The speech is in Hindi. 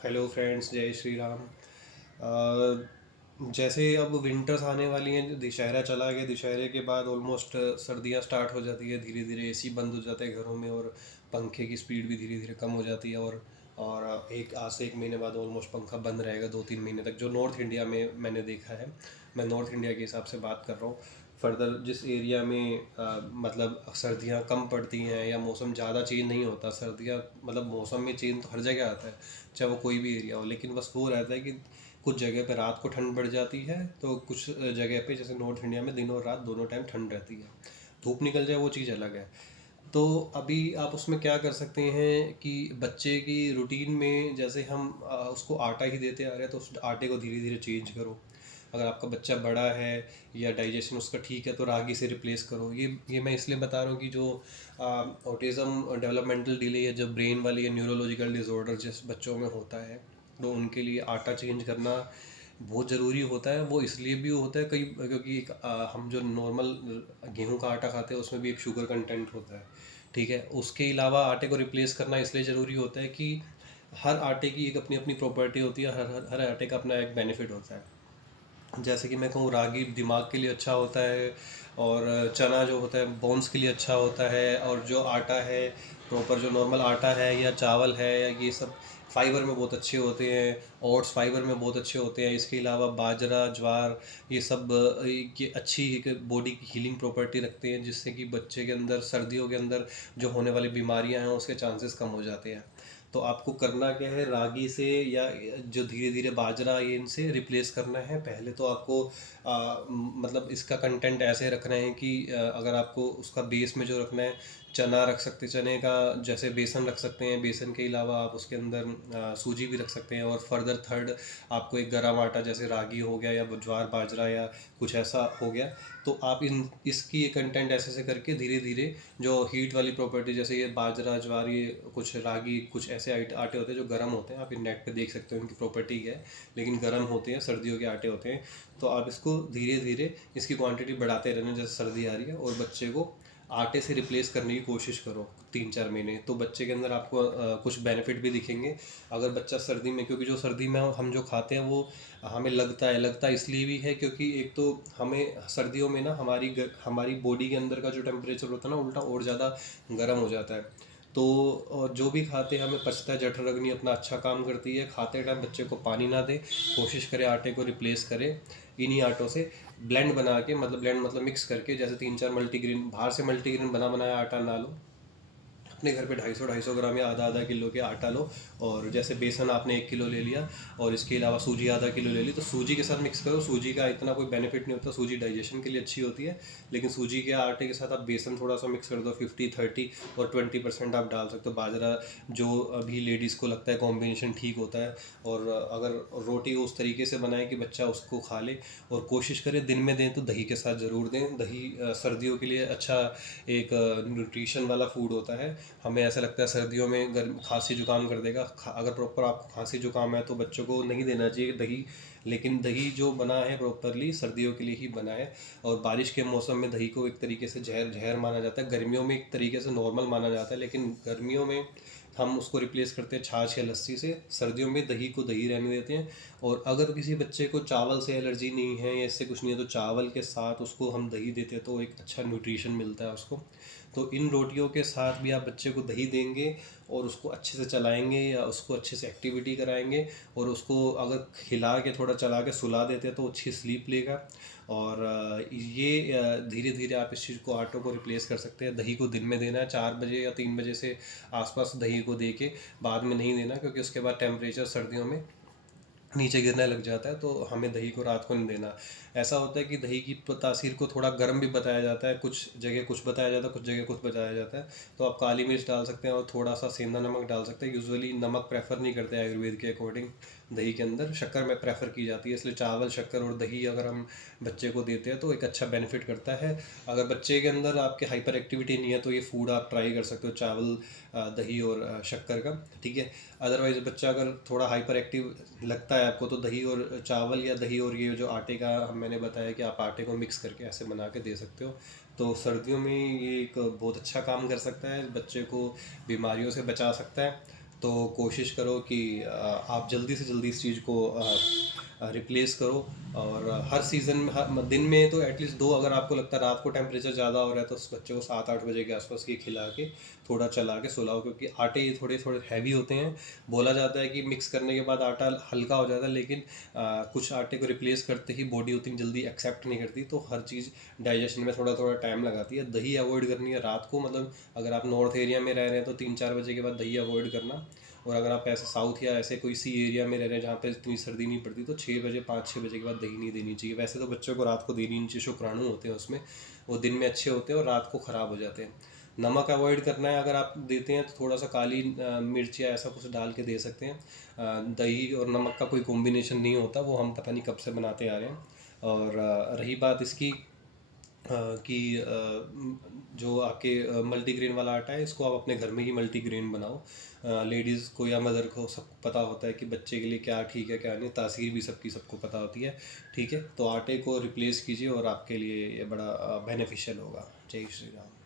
हेलो फ्रेंड्स, जय श्री राम। जैसे अब विंटर्स आने वाली हैं, दशहरा चला गया, दशहरे के बाद ऑलमोस्ट सर्दियां स्टार्ट हो जाती है। धीरे धीरे एसी बंद हो जाते हैं घरों में और पंखे की स्पीड भी धीरे धीरे कम हो जाती है। और एक आज से 1 महीने बाद ऑलमोस्ट पंखा बंद रहेगा 2-3 महीने तक, जो नॉर्थ इंडिया में मैंने देखा है। मैं नॉर्थ इंडिया के हिसाब से बात कर रहा हूँ। फर्दर जिस एरिया में मतलब सर्दियाँ कम पड़ती हैं या मौसम ज़्यादा चेंज नहीं होता, सर्दियाँ मतलब मौसम में चेंज तो हर जगह आता है, चाहे वो कोई भी एरिया हो। लेकिन बस वो रहता है कि कुछ जगह पे रात को ठंड बढ़ जाती है, तो कुछ जगह पे जैसे नॉर्थ इंडिया में दिन और रात दोनों टाइम ठंड रहती है। धूप निकल जाए वो चीज़ अलग है। तो अभी आप उसमें क्या कर सकते हैं कि बच्चे की रूटीन में जैसे हम उसको आटा ही देते आ रहे हैं, तो उस आटे को धीरे धीरे चेंज करो। अगर आपका बच्चा बड़ा है या डाइजेशन उसका ठीक है, तो रागी से रिप्लेस करो। ये मैं इसलिए बता रहा हूँ कि जो ऑटिज़म, डेवलपमेंटल डिले या जो ब्रेन वाली या न्यूरोलॉजिकल डिसऑर्डर जिस बच्चों में होता है, तो उनके लिए आटा चेंज करना बहुत ज़रूरी होता है। वो इसलिए भी होता है कई, क्योंकि हम जो नॉर्मल गेहूं का आटा खाते हैं उसमें भी एक शुगर कंटेंट होता है। ठीक है, उसके अलावा आटे को रिप्लेस करना इसलिए ज़रूरी होता है कि हर आटे की एक अपनी अपनी प्रॉपर्टी होती है, हर आटे का अपना एक बेनिफिट होता है। जैसे कि मैं कहूँ, रागी दिमाग के लिए अच्छा होता है, और चना जो होता है बोन्स के लिए अच्छा होता है, और जो आटा है प्रॉपर, जो नॉर्मल आटा है या चावल है या ये सब फाइबर में बहुत अच्छे होते हैं। ओट्स फाइबर में बहुत अच्छे होते हैं। इसके अलावा बाजरा, ज्वार, ये सब ये अच्छी एक बॉडी की हीलिंग प्रॉपर्टी रखते हैं, जिससे कि बच्चे के अंदर सर्दियों के अंदर जो होने वाली बीमारियां हैं उसके चांसेस कम हो जाते हैं। तो आपको करना क्या है, रागी से या जो धीरे धीरे बाजरा, ये इनसे रिप्लेस करना है। पहले तो आपको मतलब इसका कंटेंट ऐसे रखना है कि अगर आपको उसका बेस में जो रखना है, चना रख सकते, चने का जैसे बेसन रख सकते हैं। बेसन के अलावा आप उसके अंदर सूजी भी रख सकते हैं। और फर्दर थर्ड, आपको एक गरम आटा जैसे रागी हो गया या ज्वार बाजरा या कुछ ऐसा हो गया, तो आप इसकी कंटेंट ऐसे ऐसे करके धीरे धीरे जो हीट वाली प्रॉपर्टी, जैसे ये बाजरा, ज्वार, ये कुछ रागी, कुछ ऐसे आटे होते हैं जो गर्म होते हैं। आप नेट पे देख सकते हो इनकी प्रॉपर्टी क्या है, लेकिन गर्म होते हैं, सर्दियों के आटे होते हैं। तो आप इसको धीरे धीरे इसकी क्वांटिटी बढ़ाते रहना जैसे सर्दी आ रही है, और बच्चे को आटे से रिप्लेस करने की कोशिश करो 3-4 महीने, तो बच्चे के अंदर आपको कुछ बेनिफिट भी दिखेंगे। अगर बच्चा सर्दी में, क्योंकि जो सर्दी में हम जो खाते हैं वो हमें लगता इसलिए भी है क्योंकि एक तो हमें सर्दियों में ना हमारी बॉडी के अंदर का जो टेम्परेचर होता है ना, उल्टा और ज़्यादा गर्म हो जाता है। तो और जो भी खाते हैं हमें पचता है, जठराग्नि अपना अच्छा काम करती है। खाते टाइम बच्चे को पानी ना दे, कोशिश करें आटे को रिप्लेस करें इन्हीं आटों से। ब्लेंड बना के, मतलब ब्लेंड मतलब मिक्स करके, जैसे 3-4 मल्टीग्रेन, बाहर से मल्टीग्रेन बना बनाया आटा ना लो, अपने घर पे 250-250 ग्राम या आधा आधा किलो के आटा लो। और जैसे बेसन आपने 1 किलो ले लिया, और इसके अलावा सूजी आधा किलो ले ली, तो सूजी के साथ मिक्स करो। सूजी का इतना कोई बेनिफिट नहीं होता, सूजी डाइजेशन के लिए अच्छी होती है, लेकिन सूजी के आटे के साथ आप बेसन थोड़ा सा मिक्स कर दो, 50-30 और 20% आप डाल सकते हो बाजरा, जो अभी लेडीज़ को लगता है कॉम्बिनेशन ठीक होता है। और अगर रोटी उस तरीके से बनाए कि बच्चा उसको खा ले, और कोशिश करें दिन में दें तो दही के साथ ज़रूर दें। दही सर्दियों के लिए अच्छा एक न्यूट्रिशन वाला फूड होता है। हमें ऐसा लगता है सर्दियों में गर्म खांसी जुकाम कर देगा, अगर प्रॉपर आपको खांसी जुकाम है तो बच्चों को नहीं देना चाहिए दही। लेकिन दही जो बना है प्रॉपरली सर्दियों के लिए ही बना है। और बारिश के मौसम में दही को एक तरीके से जहर जहर माना जाता है, गर्मियों में एक तरीके से नॉर्मल माना जाता है, लेकिन गर्मियों में हम उसको रिप्लेस करते हैं छाछ या लस्सी से। सर्दियों में दही को दही रहने देते हैं। और अगर किसी बच्चे को चावल से एलर्जी नहीं है या इससे कुछ नहीं है, तो चावल के साथ उसको हम दही देते हैं, तो एक अच्छा न्यूट्रिशन मिलता है उसको। तो इन रोटियों के साथ भी आप बच्चे को दही देंगे, और उसको अच्छे से चलाएंगे या उसको अच्छे से एक्टिविटी कराएंगे, और उसको अगर खिला के थोड़ा चला के सुला देते हैं तो अच्छी स्लीप लेगा। और ये धीरे धीरे आप इस चीज़ को, आटो को रिप्लेस कर सकते हैं। दही को दिन में देना है 4 बजे या 3 बजे से आसपास दही को दे के, बाद में नहीं देना, क्योंकि उसके बाद टेम्परेचर सर्दियों में नीचे गिरने लग जाता है, तो हमें दही को रात को नहीं देना। ऐसा होता है कि दही की तासीर को थोड़ा गर्म भी बताया जाता है, कुछ जगह कुछ बताया जाता है, कुछ जगह कुछ बताया जाता है। तो आप काली मिर्च डाल सकते हैं और थोड़ा सा सेंधा नमक डाल सकते हैं। यूजुअली नमक प्रेफर नहीं करते आयुर्वेद के अकॉर्डिंग। दही के अंदर शक्कर में प्रेफर की जाती है, इसलिए चावल, शक्कर और दही अगर हम बच्चे को देते हैं तो एक अच्छा बेनिफिट करता है। अगर बच्चे के अंदर आपके हाइपर एक्टिविटी नहीं है तो ये फूड आप ट्राई कर सकते हो, चावल, दही और शक्कर का। ठीक है। अदरवाइज़ बच्चा अगर थोड़ा हाइपर एक्टिव लगता है आपको, तो दही और चावल या दही और ये जो आटे का मैंने बताया कि आप आटे को मिक्स करके ऐसे बना के दे सकते हो। तो सर्दियों में ये एक बहुत अच्छा काम कर सकता है, बच्चे को बीमारियों से बचा सकता है। तो कोशिश करो कि आप जल्दी से जल्दी इस चीज़ को रिप्लेस करो। और हर सीज़न में हर दिन में तो एटलीस्ट दो, अगर आपको लगता है रात को टेम्परेचर ज़्यादा हो रहा है तो उस बच्चे को 7-8 बजे के आसपास ये खिला के थोड़ा चला के सुलाओ, क्योंकि आटे ये थोड़े थोड़े हैवी होते हैं। बोला जाता है कि मिक्स करने के बाद आटा हल्का हो जाता है, लेकिन कुछ आटे को रिप्लेस करते ही बॉडी उतनी जल्दी एक्सेप्ट नहीं करती, तो हर चीज़ डाइजेशन में थोड़ा थोड़ा टाइम लगाती है। दही अवॉइड करनी है रात को, मतलब अगर आप नॉर्थ एरिया में रह रहे हैं तो 3-4 बजे के बाद दही अवॉइड करना। और अगर आप ऐसे साउथ या ऐसे कोई सी एरिया में रह रहे हैं जहाँ पे इतनी सर्दी नहीं पड़ती, तो 6 बजे 5-6 बजे के बाद दही नहीं देनी चाहिए। वैसे तो बच्चों को रात को देनी नहीं चाहिए, शुक्राणु होते हैं उसमें, वो दिन में अच्छे होते हैं और रात को ख़राब हो जाते हैं। नमक अवॉइड करना है, अगर आप देते हैं तो थोड़ा सा काली मिर्च या ऐसा कुछ डाल के दे सकते हैं। दही और नमक का कोई कॉम्बिनेशन नहीं होता, वो हम पता नहीं कब से बनाते आ रहे हैं। और रही बात इसकी कि जो आपके मल्टीग्रेन वाला आटा है, इसको आप अपने घर में ही मल्टीग्रेन बनाओ। लेडीज़ को या मदर को सब पता होता है कि बच्चे के लिए क्या ठीक है क्या नहीं, तासीर भी सबकी सबको पता होती है। ठीक है, तो आटे को रिप्लेस कीजिए और आपके लिए ये बड़ा बेनिफिशियल होगा। जय श्री राम।